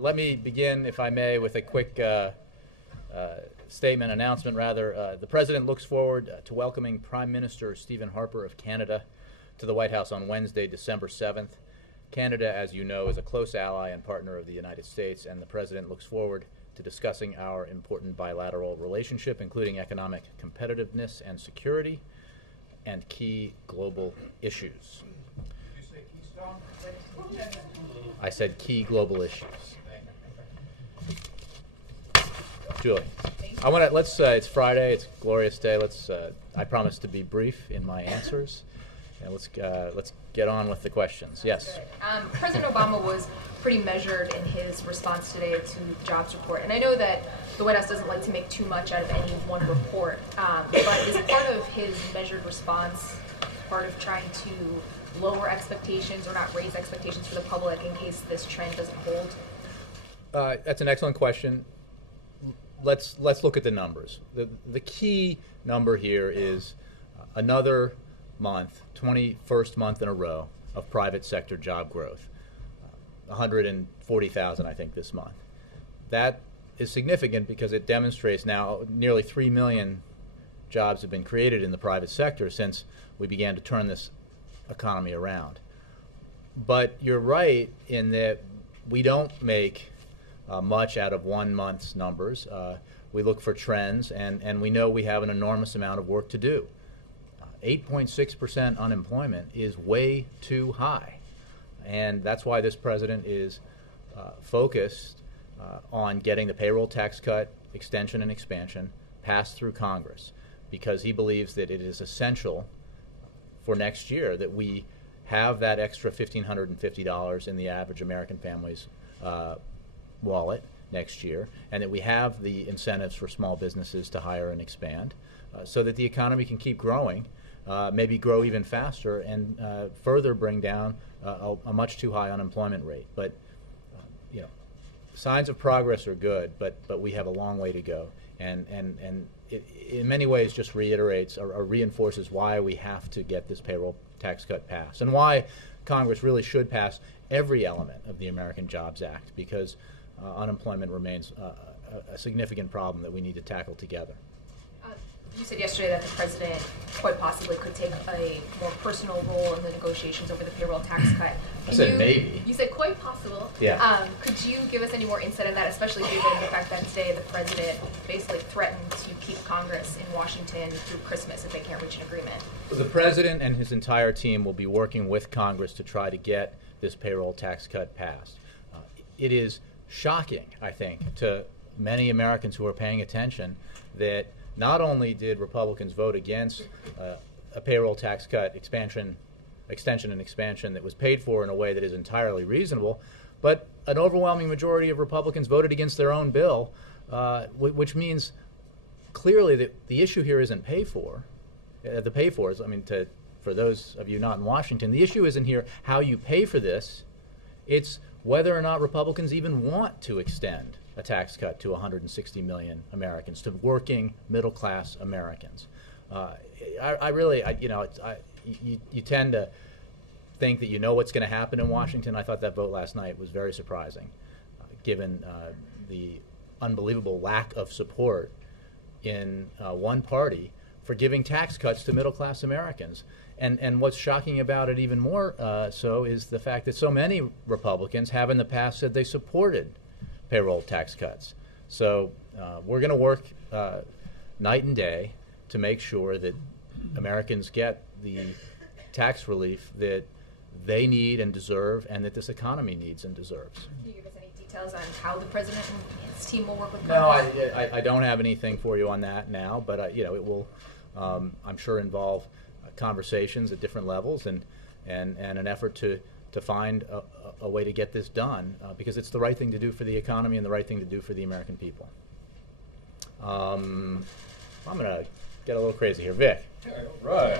Let me begin, if I may, with a quick announcement rather. The President looks forward to welcoming Prime Minister Stephen Harper of Canada to the White House on Wednesday, December 7th. Canada, as you know, is a close ally and partner of the United States, and the President looks forward to discussing our important bilateral relationship, including economic competitiveness and security, and key global issues. Did you say Keystone? I said key global issues. Julie, I want to it's Friday. It's a glorious day. I promise to be brief in my answers, and let's get on with the questions. Yes. President Obama was pretty measured in his response today to the jobs report, and I know that the White House doesn't like to make too much out of any one report, but is part of his measured response part of trying to lower expectations or not raise expectations for the public in case this trend doesn't hold? That's an excellent question. Let's look at the numbers. The key number here is another month, 21st month in a row of private sector job growth, 140,000 I think this month. That is significant because it demonstrates now nearly 3 million jobs have been created in the private sector since we began to turn this economy around. But you're right in that we don't make much out of 1 month's numbers. We look for trends, and we know we have an enormous amount of work to do. 8.6% unemployment is way too high, and that's why this president is focused on getting the payroll tax cut extension and expansion passed through Congress, because he believes that it is essential for next year that we have that extra $1,550 in the average American family's wallet next year, and that we have the incentives for small businesses to hire and expand so that the economy can keep growing, maybe grow even faster, and further bring down a much too high unemployment rate. But signs of progress are good, but we have a long way to go, and it in many ways just reiterates or reinforces why we have to get this payroll tax cut passed, and why Congress really should pass every element of the American Jobs Act, because unemployment remains a significant problem that we need to tackle together. You said yesterday that the president quite possibly could take a more personal role in the negotiations over the payroll tax cut. I said maybe. You said quite possible. Yeah. Could you give us any more insight on that, especially given the fact that today the president basically threatened to keep Congress in Washington through Christmas if they can't reach an agreement? The president and his entire team will be working with Congress to try to get this payroll tax cut passed. It is shocking, I think, to many Americans who are paying attention that not only did Republicans vote against a payroll tax cut extension and expansion that was paid for in a way that is entirely reasonable, but an overwhelming majority of Republicans voted against their own bill, which means clearly that the issue here isn't pay for. The pay for is, for those of you not in Washington, the issue isn't here how you pay for this. It's whether or not Republicans even want to extend a tax cut to 160 million Americans, to working middle-class Americans. You tend to think that you know what's going to happen in Washington. I thought that vote last night was very surprising, given the unbelievable lack of support in one party for giving tax cuts to middle-class Americans. And what's shocking about it even more so is the fact that so many Republicans have in the past said they supported payroll tax cuts. So we're going to work night and day to make sure that Americans get the tax relief that they need and deserve, and that this economy needs and deserves. Can you give us any details on how the president and his team will work with Congress? No, I don't have anything for you on that now, but it will, I'm sure, involve conversations at different levels and an effort to find a way to get this done, because it's the right thing to do for the economy and the right thing to do for the American people. I'm going to get a little crazy here. Vic. Right.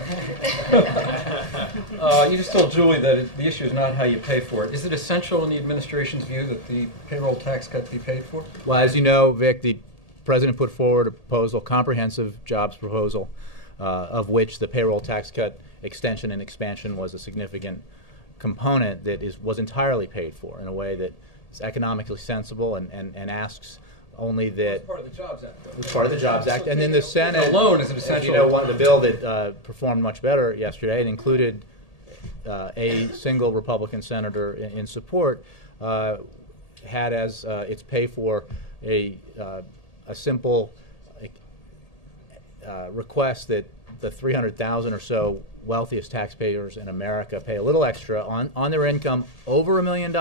You just told Julie that the issue is not how you pay for it. Is it essential in the administration's view that the payroll tax cut be paid for? Well, as you know, Vic, the president put forward a proposal, comprehensive jobs proposal, of which the payroll tax cut extension and expansion was a significant component that was entirely paid for in a way that is economically sensible and asks only that. It's part of the Jobs Act, though. It's part of the Jobs Act, and then the Senate alone is an as essential. you know, one of the bill that performed much better yesterday. It included a single Republican senator in support. Had as its pay for a simple request that the 300,000 or so wealthiest taxpayers in America pay a little extra on their income over $1 million,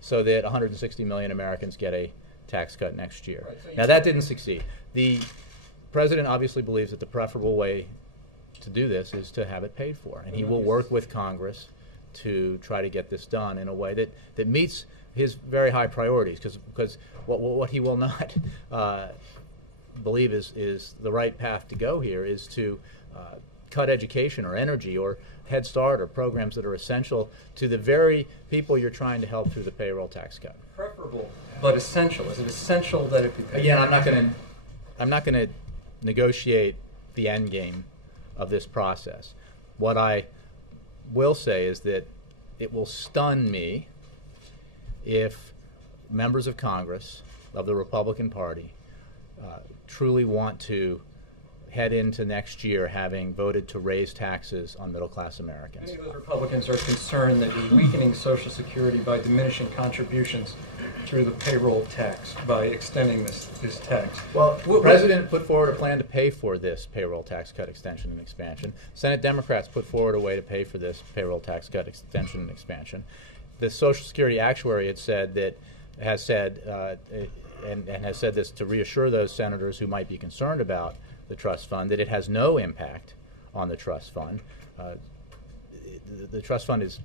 so that 160 million Americans get a tax cut next year. Right, so now that didn't succeed. The president obviously believes that the preferable way to do this is to have it paid for, and he will work with Congress to try to get this done in a way that meets his very high priorities, because what he will not believe is the right path to go here is to cut education or energy or Head Start or programs that are essential to the very people you're trying to help through the payroll tax cut. Preferable, but essential. Is it essential that it be paid? Again, I'm not going to negotiate the end game of this process. What I will say is that it will stun me if members of Congress of the Republican Party truly want to head into next year having voted to raise taxes on middle-class Americans. Many of those Republicans are concerned that we're weakening Social Security by diminishing contributions through the payroll tax by extending this tax. Well, the President put forward a plan to pay for this payroll tax cut extension and expansion. Senate Democrats put forward a way to pay for this payroll tax cut extension and expansion. The Social Security actuary has said this to reassure those senators who might be concerned about the trust fund, that it has no impact on the trust fund. The trust fund is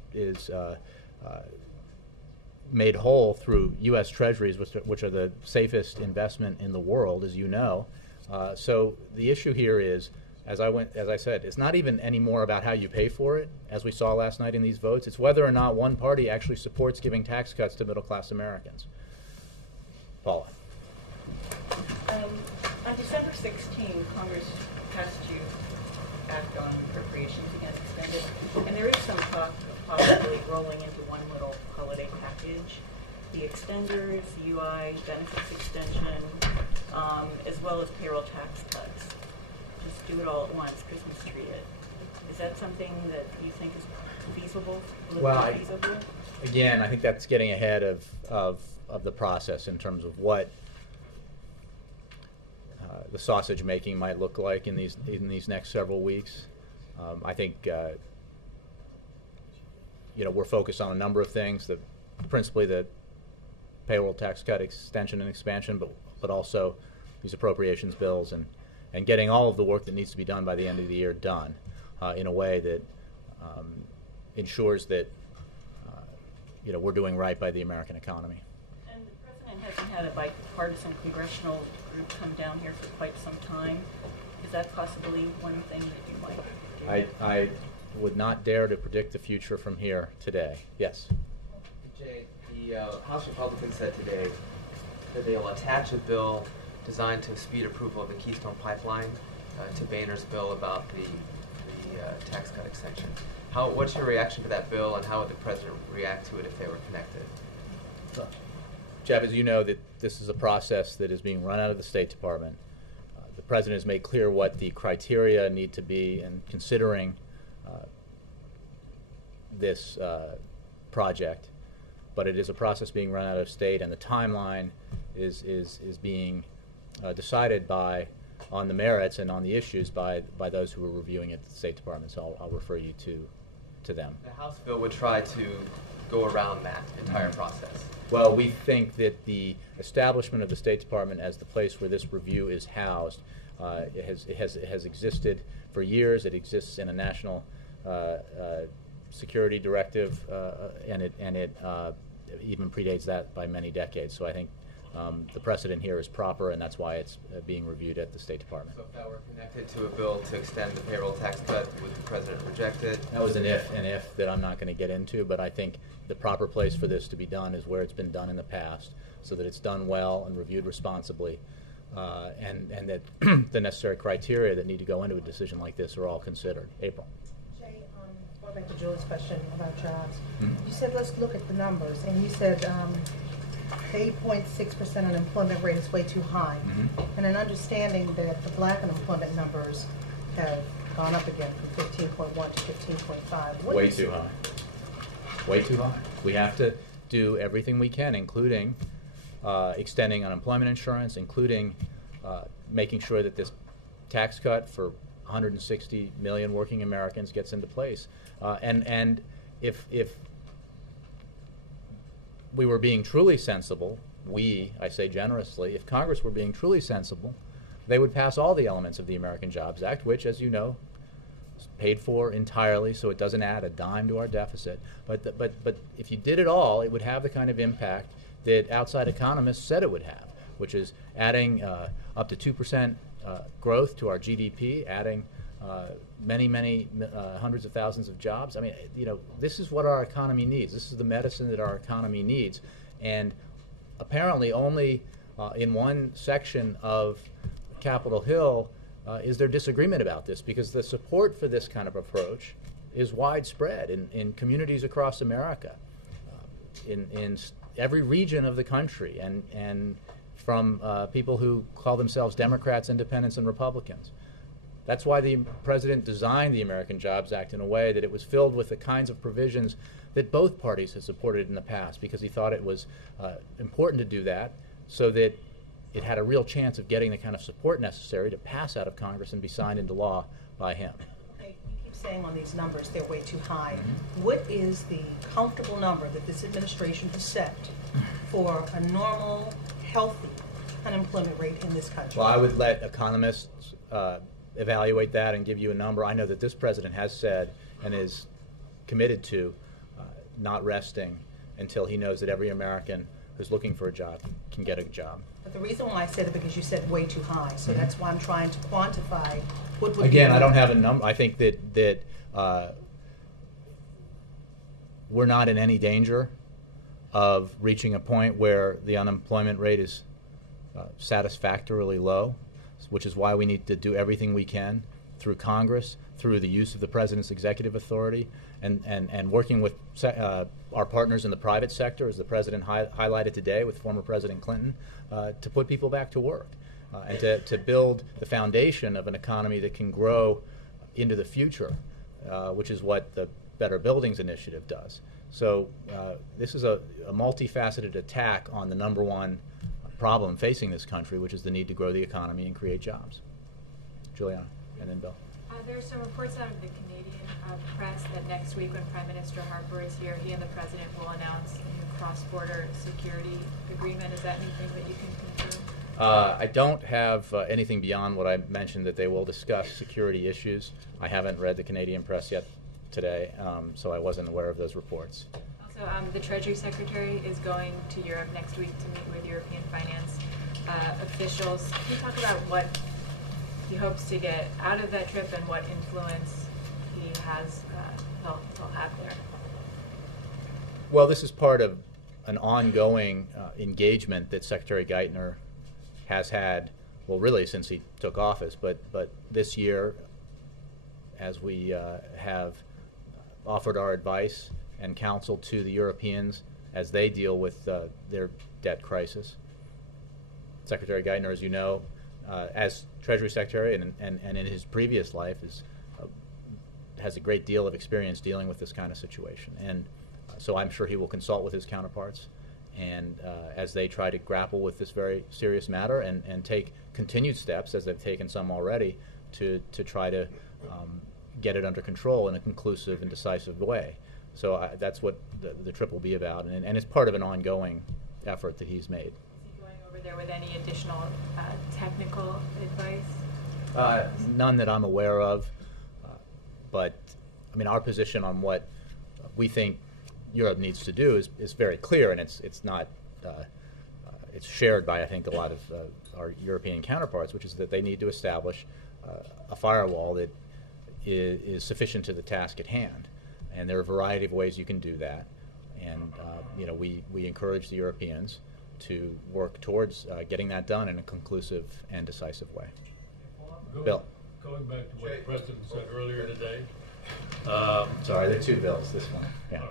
made whole through U.S. Treasuries, which are the safest investment in the world, as you know. So the issue here is, as I said, it's not even any more about how you pay for it, as we saw last night in these votes. It's whether or not one party actually supports giving tax cuts to middle-class Americans. Paula. On December 16, Congress has to act on appropriations again extended, and there is some talk of possibly rolling into one little holiday package. The extenders, UI, benefits extension, as well as payroll tax cuts. Just do it all at once, Christmas tree it. Is that something that you think is feasible? Feasible? Again, I think that's getting ahead of the process in terms of what the sausage making might look like in these next several weeks. I think we're focused on a number of things, principally the payroll tax cut extension and expansion, but also these appropriations bills and getting all of the work that needs to be done by the end of the year done in a way that ensures that we're doing right by the American economy. And the President hasn't had a bipartisan congressional group come down here for quite some time. Is that possibly one thing that you might do? I would not dare to predict the future from here today. Yes? Jay, the House Republicans said today that they'll attach a bill designed to speed approval of the Keystone Pipeline to Boehner's bill about the tax cut extension. What's your reaction to that bill, and how would the President react to it if they were connected? Jeff, as you know, that this is a process that is being run out of the State Department. The President has made clear what the criteria need to be in considering this project, but it is a process being run out of state, and the timeline is being decided on the merits and on the issues by those who are reviewing it at the State Department. So I'll refer you to them. The House bill would try to go around that entire process. Well, we think that the establishment of the State Department as the place where this review is housed it has existed for years. It exists in a national security directive, and it even predates that by many decades. So I think the precedent here is proper, and that's why it's being reviewed at the State Department. So if that were connected to a bill to extend the payroll tax cut, would the President reject it? That was an if that I'm not going to get into, but I think the proper place for this to be done is where it's been done in the past, so that it's done well and reviewed responsibly, and that the necessary criteria that need to go into a decision like this are all considered. April. Jay, one Go back to Julie's question about jobs. Mhm. You said let's look at the numbers, and you said the 8.6% unemployment rate is way too high. Mhm. And an understanding that the black unemployment numbers have gone up again from 15.1 to 15.5. Way too high. Way too high. We have to do everything we can, including extending unemployment insurance, including making sure that this tax cut for 160 million working Americans gets into place. And if we were being truly sensible, I say generously, if Congress were being truly sensible, they would pass all the elements of the American Jobs Act, which, as you know, is paid for entirely, so it doesn't add a dime to our deficit. But if you did it all, it would have the kind of impact that outside economists said it would have, which is adding up to 2% growth to our GDP, adding many hundreds of thousands of jobs. I mean, this is what our economy needs. This is the medicine that our economy needs. And apparently only in one section of Capitol Hill is there disagreement about this, because the support for this kind of approach is widespread in communities across America, in every region of the country, and from people who call themselves Democrats, Independents, and Republicans. That's why the President designed the American Jobs Act in a way that it was filled with the kinds of provisions that both parties had supported in the past, because he thought it was important to do that so that it had a real chance of getting the kind of support necessary to pass out of Congress and be signed into law by him. Okay, you keep saying on these numbers they're way too high. What is the comfortable number that this administration has set for a normal, healthy unemployment rate in this country? Well, I would let economists evaluate that and give you a number. I know that this president has said and is committed to not resting until he knows that every American who's looking for a job can get a job. But the reason why I said it, because you said way too high, so that's why I'm trying to quantify what would Again, be. I don't have a number. I think that we're not in any danger of reaching a point where the unemployment rate is satisfactorily low, which is why we need to do everything we can through Congress, through the use of the President's executive authority, and working with our partners in the private sector, as the President highlighted today with former President Clinton, to put people back to work and to build the foundation of an economy that can grow into the future, which is what the Better Buildings Initiative does. So this is a multifaceted attack on the number one problem facing this country, which is the need to grow the economy and create jobs. Juliana, and then Bill. There are some reports out of the Canadian press that next week, when Prime Minister Harper is here, he and the President will announce a new cross-border security agreement. Is that anything that you can confirm? I don't have anything beyond what I mentioned, that they will discuss security issues. I haven't read the Canadian press yet today, so I wasn't aware of those reports. Also, the Treasury Secretary is going to Europe next week to meet with European finance officials. Can you talk about what he hopes to get out of that trip and what influence he'll have there? Well, this is part of an ongoing engagement that Secretary Geithner has had, well, really since he took office, but this year, as we have offered our advice and counsel to the Europeans as they deal with their debt crisis. Secretary Geithner, as you know, as Treasury Secretary and in his previous life has a great deal of experience dealing with this kind of situation. And so I'm sure he will consult with his counterparts and as they try to grapple with this very serious matter and take continued steps, as they've taken some already, to try to get it under control in a conclusive and decisive way. So that's what the trip will be about, and it's part of an ongoing effort that he's made. Is he going over there with any additional technical advice? None that I'm aware of, but I mean, our position on what we think Europe needs to do is very clear, and it's not it's shared by, I think, a lot of our European counterparts, which is that they need to establish a firewall that is sufficient to the task at hand. And there are a variety of ways you can do that. And we encourage the Europeans to work towards getting that done in a conclusive and decisive way. Bill. Going back to what the President said earlier today, Sorry, there are two bills, this one. Yeah.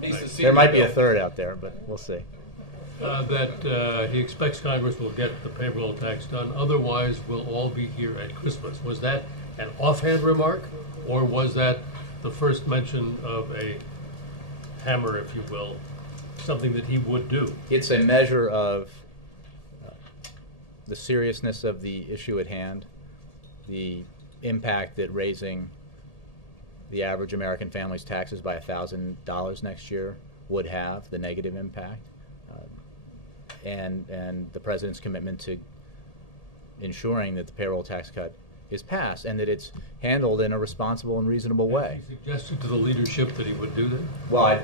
He's the There senior might be a bill. third out there, but we'll see. That he expects Congress will get the payroll tax done, otherwise we'll all be here at Christmas. Was that an offhand remark, or was that the first mention of a hammer, if you will, something that he would do? It's a measure of the seriousness of the issue at hand, the impact that raising the average American family's taxes by $1,000 next year would have, the negative impact, and the president's commitment to ensuring that the payroll tax cut is passed and that it's handled in a responsible and reasonable way. He suggested to the leadership that he would do that? Well,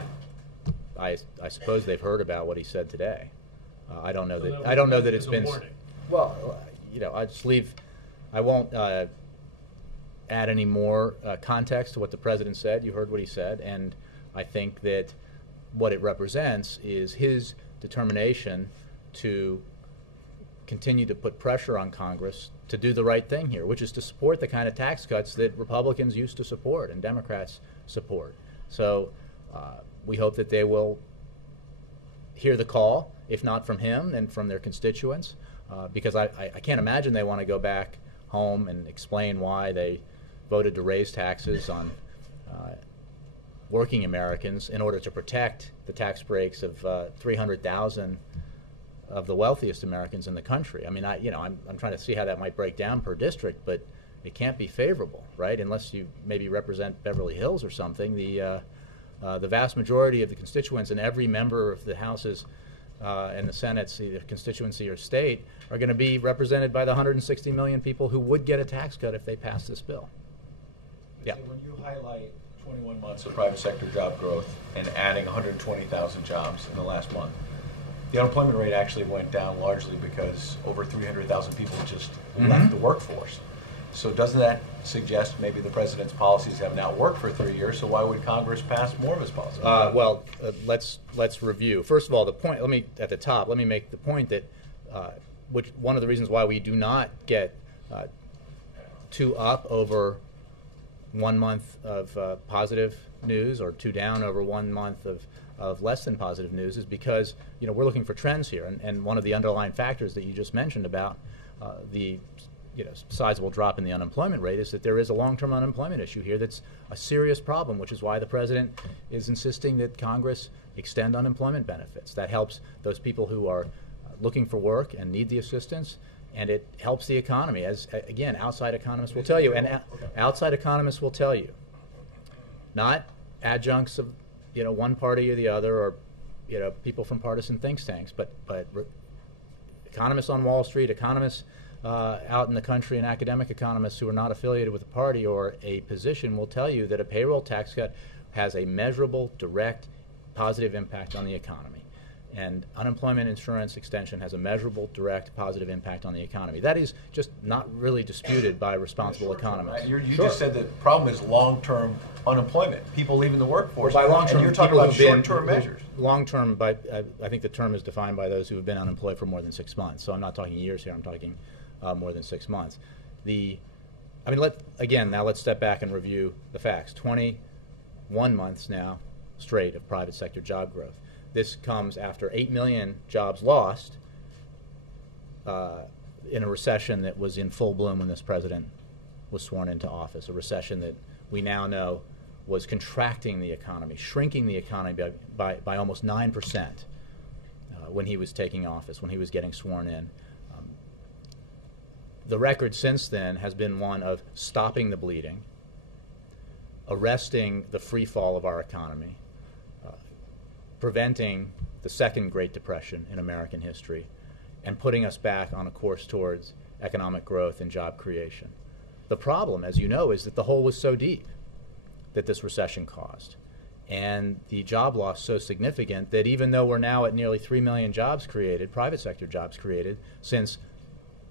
I suppose they've heard about what he said today. I don't know So that. that I don't know was that it's a been. warning. Well, I just leave. I won't add any more context to what the president said. You heard what he said, and I think that what it represents is his determination to continue to put pressure on Congress to do the right thing here, which is to support the kind of tax cuts that Republicans used to support and Democrats support. So we hope that they will hear the call, if not from him, then from their constituents, because I can't imagine they want to go back home and explain why they voted to raise taxes on working Americans in order to protect the tax breaks of 300,000 of the wealthiest Americans in the country. I mean, I'm trying to see how that might break down per district, but it can't be favorable, right? Unless you maybe represent Beverly Hills or something. The vast majority of the constituents and every member of the Houses and the Senate's either constituency or state are going to be represented by the 160 million people who would get a tax cut if they pass this bill. Yeah. When you highlight 21 months of private sector job growth and adding 120,000 jobs in the last month, the unemployment rate actually went down largely because over 300,000 people just left the workforce. So doesn't that suggest maybe the president's policies have now worked for 3 years, so why would Congress pass more of his policies? Let's review. First of all, the point, let me make the point that which one of the reasons why we do not get two up over 1 month of positive news or two down over 1 month of less than positive news is because we're looking for trends here, and one of the underlying factors that you just mentioned about the sizable drop in the unemployment rate is that there is a long-term unemployment issue here that's a serious problem, which is why the president is insisting that Congress extend unemployment benefits. That helps those people who are looking for work and need the assistance, and it helps the economy, as again outside economists will tell you, and outside economists will tell you, not adjuncts of one party or the other, or people from partisan think tanks, but economists on Wall Street, economists out in the country, and academic economists who are not affiliated with a party or a position will tell you that a payroll tax cut has a measurable, direct, positive impact on the economy. And unemployment insurance extension has a measurable, direct, positive impact on the economy. That is just not really disputed by responsible economists. You just said the problem is long-term unemployment, people leaving the workforce. By long-term, and you're talking people about who've been short-term measures. Long-term, I think the term is defined by those who have been unemployed for more than 6 months. So I'm not talking years here. I'm talking more than 6 months. Now let's step back and review the facts. 21 months now straight of private sector job growth. This comes after 8 million jobs lost in a recession that was in full bloom when this president was sworn into office, a recession that we now know was contracting the economy, shrinking the economy by almost 9% when he was taking office, when he was getting sworn in. The record since then has been one of stopping the bleeding, arresting the free fall of our economy, preventing the second Great Depression in American history, and putting us back on a course towards economic growth and job creation. The problem, as you know, is that the hole was so deep that this recession caused, and the job loss so significant that even though we're now at nearly 3 million jobs created, private sector jobs created, since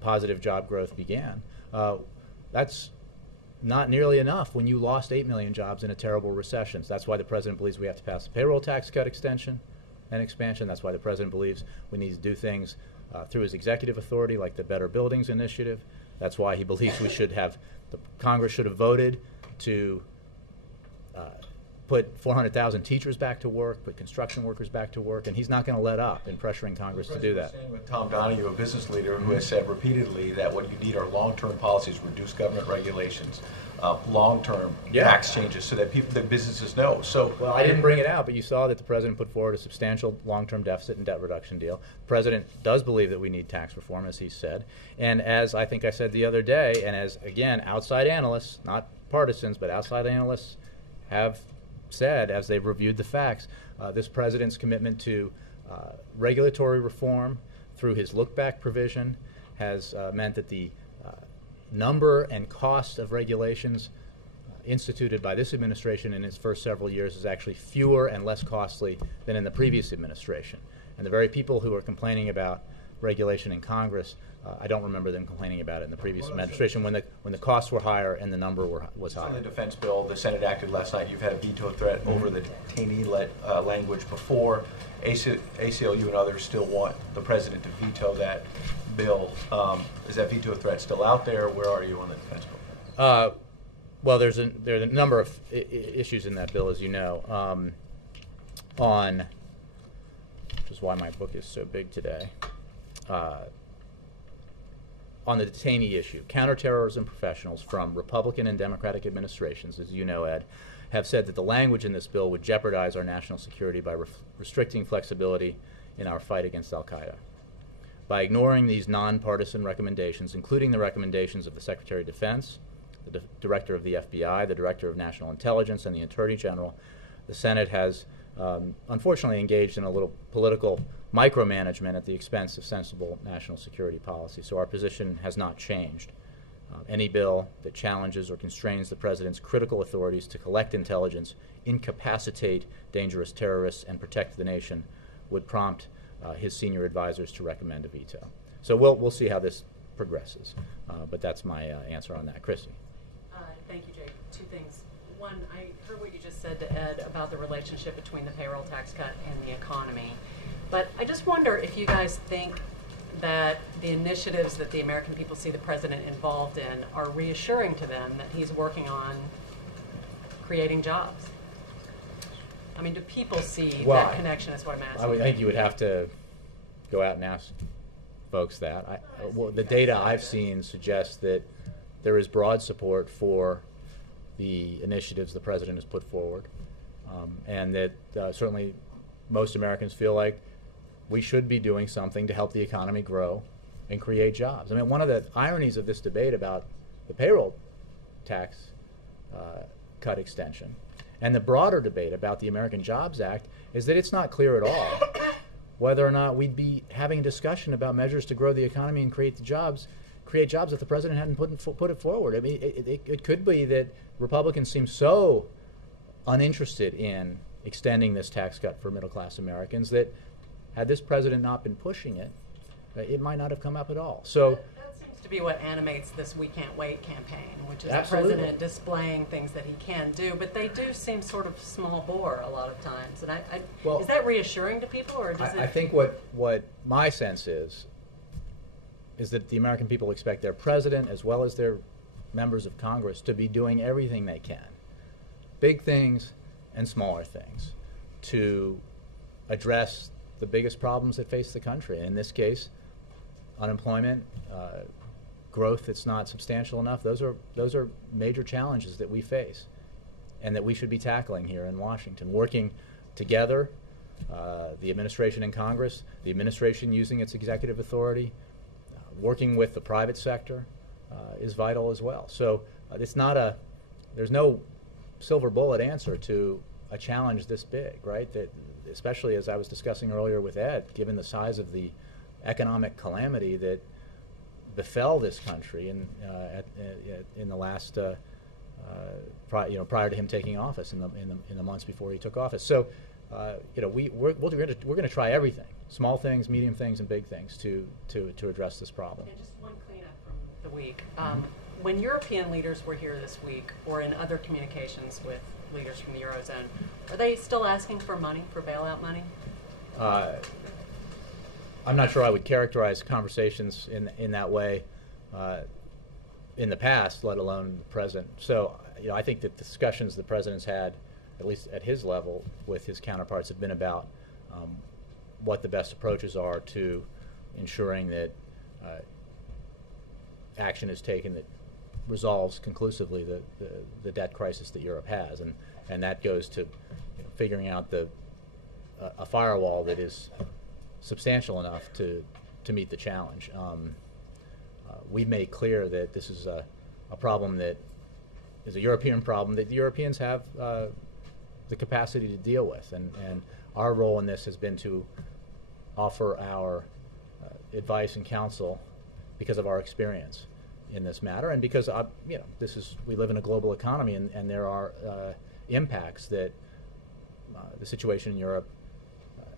positive job growth began, that's not nearly enough when you lost 8 million jobs in a terrible recession. So that's why the president believes we have to pass the payroll tax cut extension and expansion. That's why the president believes we need to do things through his executive authority, like the Better Buildings Initiative. That's why he believes we should have, Congress should have voted to put 400,000 teachers back to work, put construction workers back to work, and he's not going to let up in pressuring Congress to do that. We're with Tom Donahue, a business leader, who has said repeatedly that what you need are long-term policies, reduce government regulations, long-term tax changes, so that people, that businesses know. So, well, I didn't bring it out, but you saw that the president put forward a substantial long-term deficit and debt reduction deal. The president does believe that we need tax reform, as he said, and as I think I said the other day, and as again outside analysts, not partisans, but outside analysts have said as they've reviewed the facts, this president's commitment to regulatory reform through his look-back provision has meant that the number and cost of regulations instituted by this administration in its first several years is actually fewer and less costly than in the previous administration. And the very people who are complaining about regulation in Congress, I don't remember them complaining about it in the previous administration when the costs were higher and the number was higher. On the defense bill, the Senate acted last night. You've had a veto threat over the detainee language before. ACLU and others still want the president to veto that bill. Is that veto threat still out there? Where are you on the defense bill? Well, there are a number of issues in that bill, as you know, which is why my book is so big today. On the detainee issue, counterterrorism professionals from Republican and Democratic administrations, as you know, Ed, have said that the language in this bill would jeopardize our national security by restricting flexibility in our fight against al-Qaeda. By ignoring these nonpartisan recommendations, including the recommendations of the Secretary of Defense, the Director of the FBI, the Director of National Intelligence, and the Attorney General, the Senate has unfortunately engaged in a little political micromanagement at the expense of sensible national security policy. So our position has not changed. Any bill that challenges or constrains the president's critical authorities to collect intelligence, incapacitate dangerous terrorists, and protect the nation would prompt his senior advisors to recommend a veto. So we'll see how this progresses. But that's my answer on that. Chrissy. Thank you, Jake. Two things. One, I heard what you just said to Ed about the relationship between the payroll tax cut and the economy. But I just wonder if you guys think that the initiatives that the American people see the president involved in are reassuring to them that he's working on creating jobs. I mean, do people see that connection is what I'm asking? I think you would have to go out and ask folks that. Well, the data I've seen suggests that there is broad support for the initiatives the president has put forward, and that certainly most Americans feel like we should be doing something to help the economy grow and create jobs. I mean, one of the ironies of this debate about the payroll tax cut extension and the broader debate about the American Jobs Act is that it's not clear at all whether or not we'd be having a discussion about measures to grow the economy and create jobs if the president hadn't put it forward. I mean, it could be that Republicans seem so uninterested in extending this tax cut for middle-class Americans that had this president not been pushing it, it might not have come up at all. So that seems to be what animates this We Can't Wait campaign, which is Absolutely. The president displaying things that he can do, but they do seem sort of small bore a lot of times. And Well, is that reassuring to people, or does it? I think what my sense is that the American people expect their president as well as their members of Congress to be doing everything they can, big things and smaller things, to address the biggest problems that face the country. In this case, unemployment, growth that's not substantial enough. Those are major challenges that we face and that we should be tackling here in Washington, working together, the administration and Congress, the administration using its executive authority, working with the private sector is vital as well. So there's no silver bullet answer to a challenge this big, right? That, especially as I was discussing earlier with Ed, given the size of the economic calamity that befell this country in the last prior to him taking office, in the months before he took office. So we're going to try everything, small things, medium things, and big things to address this problem. And just one cleanup from the week. When European leaders were here this week, or in other communications with leaders from the Eurozone, are they still asking for money, for bailout money? I'm not sure I would characterize conversations in that way. in the past, let alone the present. So, I think that discussions the president's had, at least at his level, with his counterparts have been about what the best approaches are to ensuring that action is taken that resolves conclusively the debt crisis that Europe has, and that goes to figuring out a firewall that is substantial enough to meet the challenge. We've made clear that this is a problem that is a European problem that the Europeans have the capacity to deal with, and our role in this has been to offer our advice and counsel because of our experience in this matter, and because we live in a global economy, and there are impacts that the situation in Europe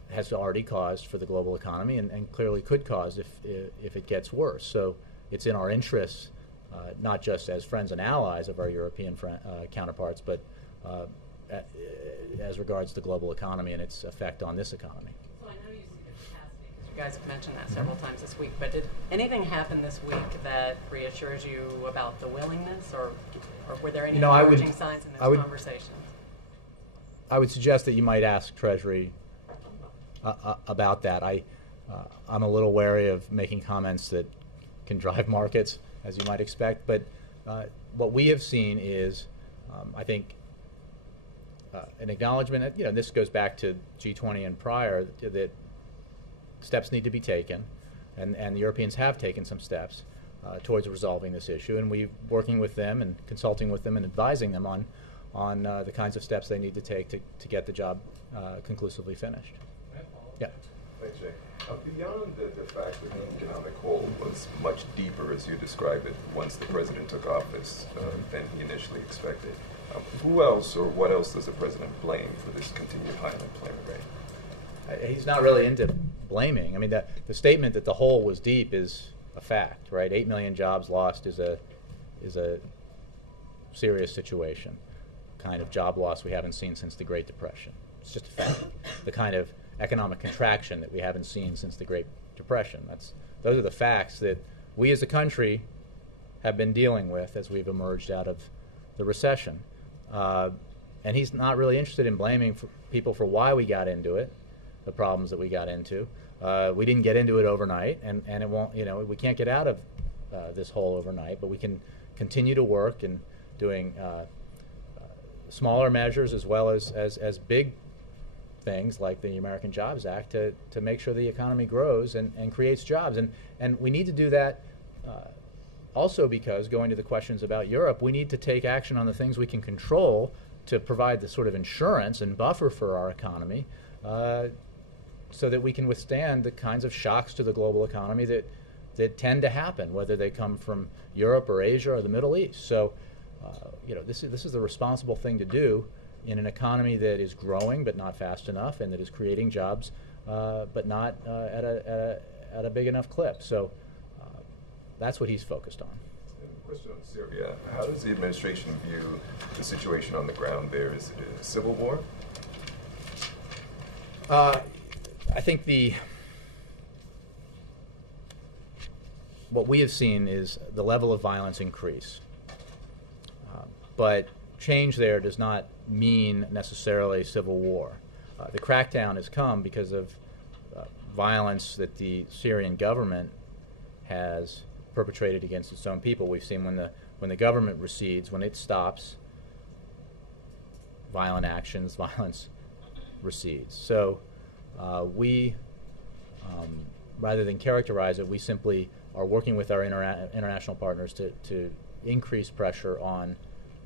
has already caused for the global economy, and clearly could cause if it gets worse. So it's in our interests, not just as friends and allies of our European counterparts, but as regards the global economy and its effect on this economy. So I know you see the capacity, because you guys have mentioned that several times this week, but did anything happen this week that reassures you about the willingness, or were there any encouraging signs in those conversations? I would suggest that you might ask Treasury about that. I'm a little wary of making comments that can drive markets, as you might expect, but what we have seen is, I think, an acknowledgement that, this goes back to G20 and prior, that steps need to be taken, and the Europeans have taken some steps towards resolving this issue, and we're working with them and consulting with them and advising them on the kinds of steps they need to take to get the job conclusively finished. Yeah. Thanks, Jay. Beyond the fact that the economic hole was much deeper, as you described it, once the president took office than he initially expected, who else or what else does the president blame for this continued high unemployment rate? He's not really into blaming. I mean, the statement that the hole was deep is a fact, right? 8 million jobs lost is a serious situation. Kind of job loss we haven't seen since the Great Depression. It's just a fact. The kind of economic contraction that we haven't seen since the Great Depression. Those are the facts that we as a country have been dealing with as we've emerged out of the recession. And he's not really interested in blaming people for why we got into it, the problems that we got into. We didn't get into it overnight, and it won't. We can't get out of this hole overnight, but we can continue to work and doing smaller measures as well as big things like the American Jobs Act to make sure the economy grows and creates jobs. And we need to do that also because, going to the questions about Europe, we need to take action on the things we can control to provide the sort of insurance and buffer for our economy so that we can withstand the kinds of shocks to the global economy that tend to happen, whether they come from Europe or Asia or the Middle East. So, this is the responsible thing to do in an economy that is growing but not fast enough, and that is creating jobs but not at a big enough clip. So that's what he's focused on. And a question on Syria. How does the administration view the situation on the ground there? Is it a civil war? I think what we have seen is the level of violence increase. But change there does not mean necessarily civil war. The crackdown has come because of violence that the Syrian government has perpetrated against its own people. We've seen when the government recedes, when it stops violent actions, violence recedes. So we, rather than characterize it, we simply are working with our international partners to increase pressure on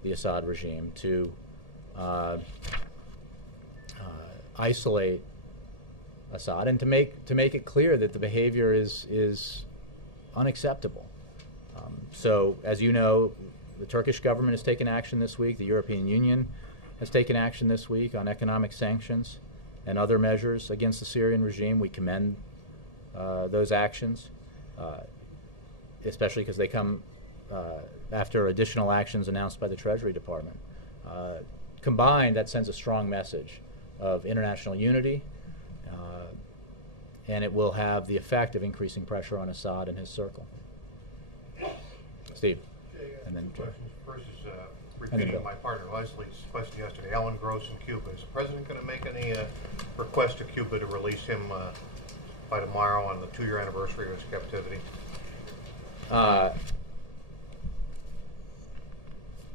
the Assad regime to isolate Assad and to make it clear that the behavior is unacceptable. So, as you know, the Turkish government has taken action this week. The European Union has taken action this week on economic sanctions and other measures against the Syrian regime. We commend those actions, especially because they come after additional actions announced by the Treasury Department. Combined, that sends a strong message of international unity, and it will have the effect of increasing pressure on Assad and his circle. Steve. Jay, and then Joe. Questions. First is And then repeating Bill. my partner Leslie's question yesterday. Alan Gross in Cuba. Is the president going to make any request to Cuba to release him by tomorrow on the 2-year anniversary of his captivity?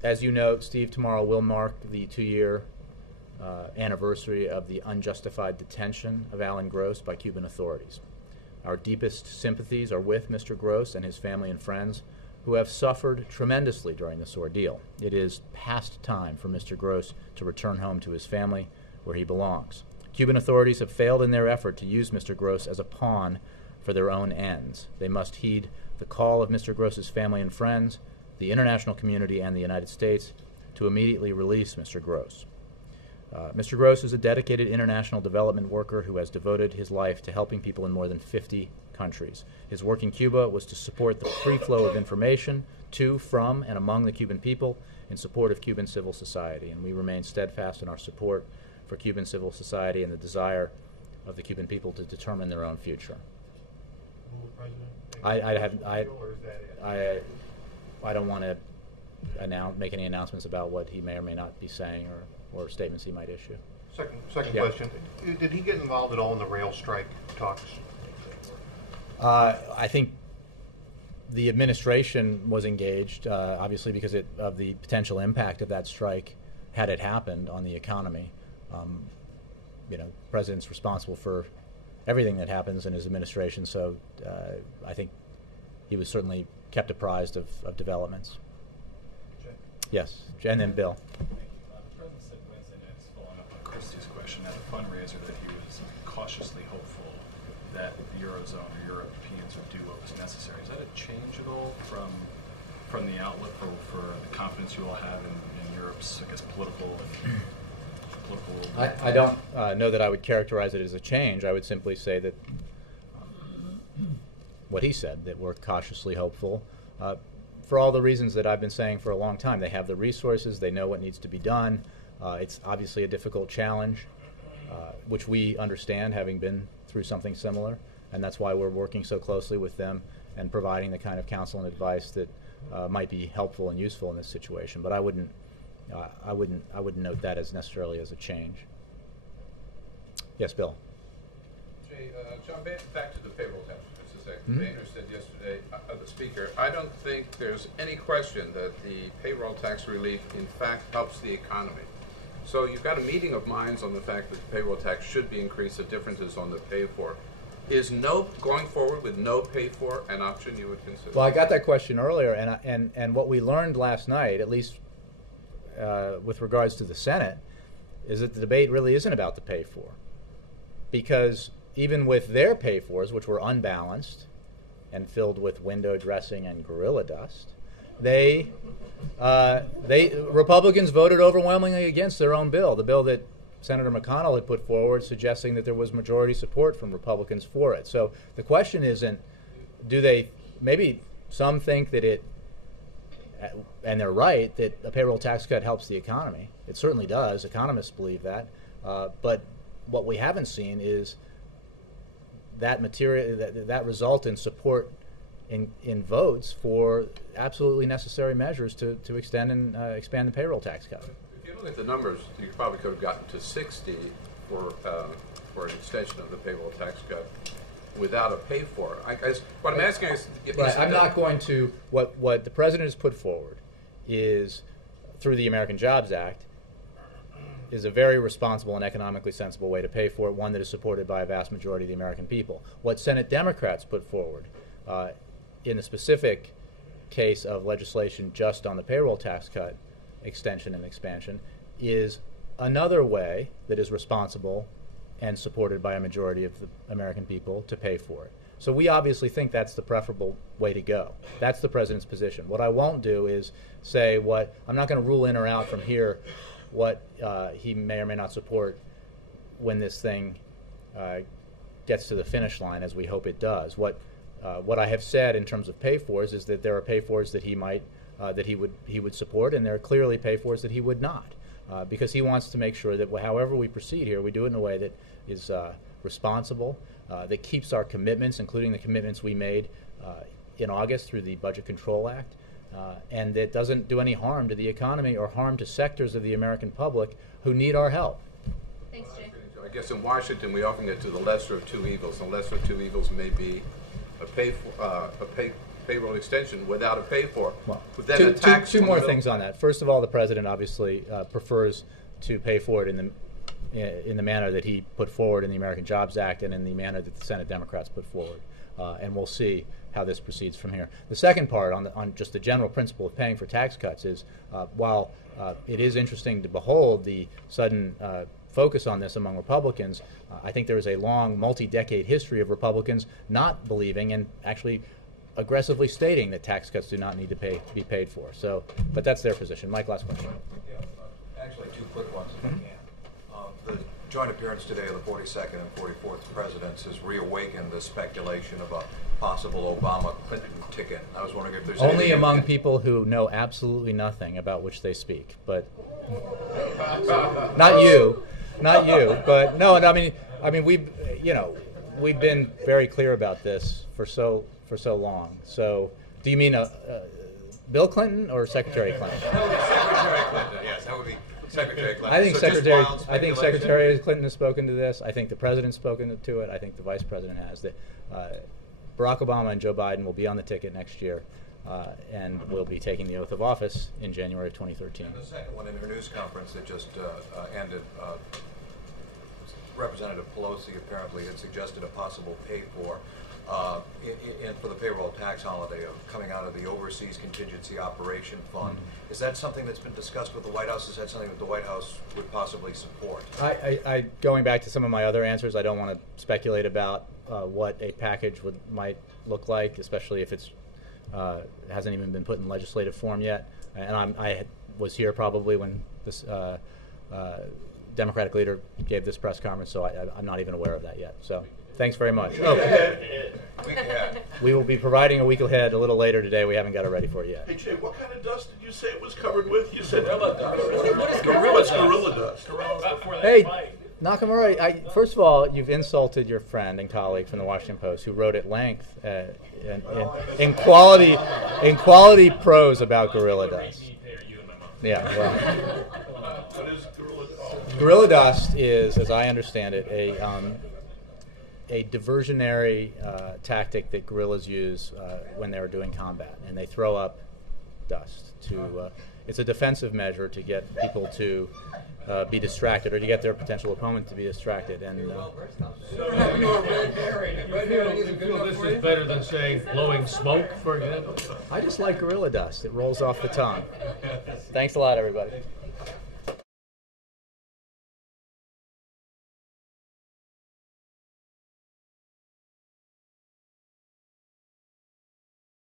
As you note, Steve, tomorrow will mark the 2-year anniversary of the unjustified detention of Alan Gross by Cuban authorities. Our deepest sympathies are with Mr. Gross and his family and friends who have suffered tremendously during this ordeal. It is past time for Mr. Gross to return home to his family where he belongs. Cuban authorities have failed in their effort to use Mr. Gross as a pawn for their own ends. They must heed the call of Mr. Gross's family and friends, the international community, and the United States to immediately release Mr. Gross. Mr. Gross is a dedicated international development worker who has devoted his life to helping people in more than 50 countries. His work in Cuba was to support the free flow of information to, from, and among the Cuban people in support of Cuban civil society, and we remain steadfast in our support for Cuban civil society and the desire of the Cuban people to determine their own future. Will the president I don't want to make any announcements about what he may or may not be saying or statements he might issue. Second Yeah. question. Did he get involved at all in the rail strike talks? I think the administration was engaged, obviously because of the potential impact of that strike had it happened on the economy. The president's responsible for everything that happens in his administration, so I think he was certainly kept apprised of developments. Jay? Yes, and then Bill. Thank you. The president said Wednesday night, following up on Christie's question, at a fundraiser that he was cautiously hopeful that the Eurozone or Europeans would do what was necessary. Is that a change at all from the outlook for the confidence you all have in Europe's, I guess, political I don't know that I would characterize it as a change. I would simply say that what he said, that we're cautiously hopeful, for all the reasons that I've been saying for a long time. They have the resources, they know what needs to be done. It's obviously a difficult challenge, which we understand, having been through something similar, and that's why we're working so closely with them and providing the kind of counsel and advice that might be helpful and useful in this situation. But I wouldn't note that as necessarily as a change. Yes, Bill. Jay, John, back to the payroll tax for just a second. Mhm. Boehner said yesterday, the speaker, I don't think there's any question that the payroll tax relief in fact helps the economy. So you've got a meeting of minds on the fact that the payroll tax should be increased, the difference is on the pay for. Is going forward with no pay for an option you would consider? Well, I got that question earlier, and what we learned last night, at least with regards to the Senate, is that the debate really isn't about the pay for. Because even with their pay fors, which were unbalanced and filled with window dressing and gorilla dust, Republicans voted overwhelmingly against their own bill, the bill that Senator McConnell had put forward, suggesting that there was majority support from Republicans for it. So the question isn't, maybe some think that it, and they're right, that a payroll tax cut helps the economy. It certainly does. Economists believe that. But what we haven't seen is that that result in support in votes for absolutely necessary measures to extend and expand the payroll tax cut. If you look at the numbers, you probably could have gotten to 60 for an extension of the payroll tax cut without a pay for. I guess what I'm asking is, right, I'm not going to. What the president has put forward is, through the American Jobs Act, is a very responsible and economically sensible way to pay for it, one that is supported by a vast majority of the American people. What Senate Democrats put forward in the specific case of legislation just on the payroll tax cut extension and expansion is another way that is responsible and supported by a majority of the American people to pay for it. So we obviously think that's the preferable way to go. That's the president's position. What I won't do is say I'm not going to rule in or out from here what he may or may not support when this thing gets to the finish line, as we hope it does. What I have said in terms of pay-fors is that there are pay-fors that he would support, and there are clearly pay-fors that he would not, because he wants to make sure that however we proceed here, we do it in a way that is responsible, that keeps our commitments, including the commitments we made in August through the Budget Control Act, and it doesn't do any harm to the economy or harm to sectors of the American public who need our help. Thanks, Jay. I guess in Washington, we often get to the lesser of two evils. The lesser of two evils may be a payroll extension without a pay for. Well, But then a tax two on more the things on that. First of all, the president obviously prefers to pay for it in the manner that he put forward in the American Jobs Act and in the manner that the Senate Democrats put forward. And we'll see how this proceeds from here. The second part on just the general principle of paying for tax cuts is while it is interesting to behold the sudden focus on this among Republicans, I think there is a long multi-decade history of Republicans not believing and actually aggressively stating that tax cuts do not need to be paid for. So, but that's their position. Mike, last question. Yeah, actually, two quick ones if I can. The joint appearance today of the 42nd and 44th presidents has reawakened the speculation of a possible Obama-Clinton ticket. I was wondering if there's only among people who know absolutely nothing about which they speak, but not you, but no. I mean, we've been very clear about this for so long. So, do you mean Bill Clinton or Secretary Clinton? Secretary Clinton, yes, that would be Secretary Clinton. I think So Secretary Clinton has spoken to this. I think the president's spoken to it. I think the vice president has. That Barack Obama and Joe Biden will be on the ticket next year, and will be taking the oath of office in January of 2013. And the second one, in her news conference that just ended, Representative Pelosi apparently had suggested a possible pay for the payroll tax holiday of coming out of the Overseas Contingency Operation Fund. Mm-hmm. Is that something that's been discussed with the White House? Is that something that the White House would possibly support? Going back to some of my other answers, I don't want to speculate about what a package might look like, especially if it's hasn't even been put in legislative form yet. And I was here probably when this Democratic leader gave this press conference, so I'm not even aware of that yet. So thanks very much. We will be providing a week ahead a little later today. We haven't got it ready for it yet. Hey, Jay, what kind of dust did you say it was covered with? You said Gorilla dust. What is gorilla dust? Hey, Nakamura, first of all, you've insulted your friend and colleague from the Washington Post who wrote at length in quality prose about gorilla dust. Yeah, well. What is gorilla dust? Gorilla dust is, as I understand it, a diversionary tactic that guerrillas use when they're doing combat, and they throw up dust to. It's a defensive measure to get people to be distracted, or to get their potential opponent to be distracted. And you feel this is better than saying blowing smoke, for example? I just like gorilla dust. It rolls off the tongue. Thanks a lot, everybody.